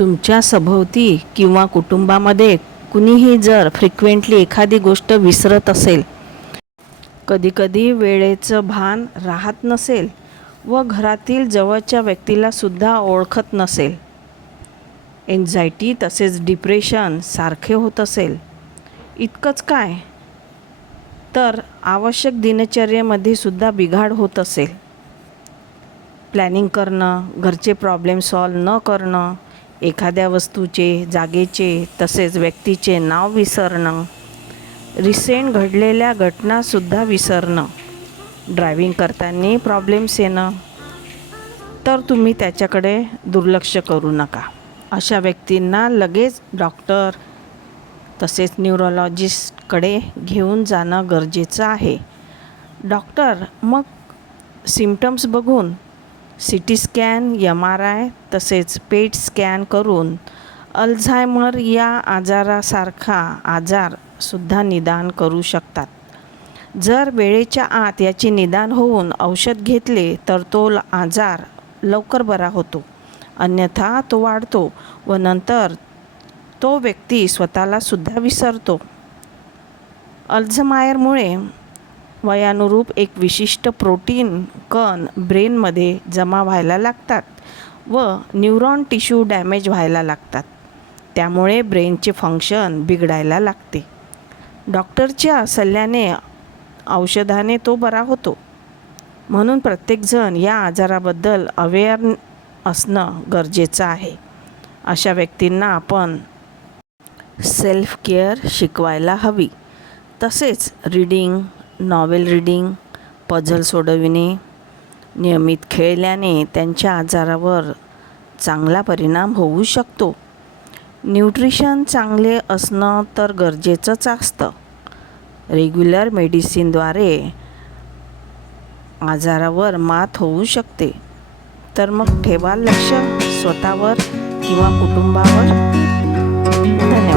तुमच्या सभोवती किंवा कुटुंबामध्ये कुणीही जर फ्रिक्वेंटली एखादी गोष्ट विसरत असेल, कधीकधी वेळेचं भान राहत नसेल व घरातील जवळच्या व्यक्तीलासुद्धा ओळखत नसेल, एन्झायटी तसेच डिप्रेशन सारखे होत असेल, इतकंच काय तर आवश्यक दिनचर्येमध्ये सुद्धा बिघाड होत असेल, प्लॅनिंग करणं, घरचे प्रॉब्लेम सॉल्व न करणं, एखाद्या वस्तूचे, जागेचे तसेच व्यक्तीचे नाव विसरणं, रिसेंट घडलेल्या घटनासुद्धा विसरणं, ड्रायव्हिंग करताना प्रॉब्लेम्स येणं, तर तुम्ही त्याच्याकडे दुर्लक्ष करू नका. अशा व्यक्तींना लगेच डॉक्टर तसेच न्यूरोलॉजिस्टकडे घेऊन जाणं गरजेचं आहे. डॉक्टर मग सिम्पटम्स बघून CT स्कॅन, MRI तसेच पेट स्कॅन करून अल्झायमर या आजारासारखा आजारसुद्धा निदान करू शकतात. जर वेळेच्या आत याचे निदान होऊन औषध घेतले तर तो आजार लवकर बरा होतो, अन्यथा तो वाढतो व नंतर तो व्यक्ती स्वतःलासुद्धा विसरतो. अल्झायमरमुळे वयानुरूप एक विशिष्ट प्रोटीन कण ब्रेनमध्ये जमा व्हायला लागतात व न्यूरॉन टिश्यू डॅमेज व्हायला लागतात. त्यामुळे ब्रेनचे फंक्शन बिघडायला लागते. डॉक्टरच्या सल्ल्याने, औषधाने तो बरा होतो. म्हणून प्रत्येकजण या आजाराबद्दल अवेअर असणं गरजेचं आहे. अशा व्यक्तींना आपण सेल्फ केअर शिकवायला हवी. तसेच रीडिंग, नॉवेल रीडिंग, पझल सोडविणे, नियमित खेळल्याने त्यांच्या आजारावर चांगला परिणाम होऊ शकतो. न्यूट्रिशन चांगले असणं तर गरजेचंच असतं. रेग्युलर मेडिसिनद्वारे आजारावर मात होऊ शकते. तर मग ठेवा लक्ष स्वतःवर किंवा कुटुंबावर. धन्यवाद.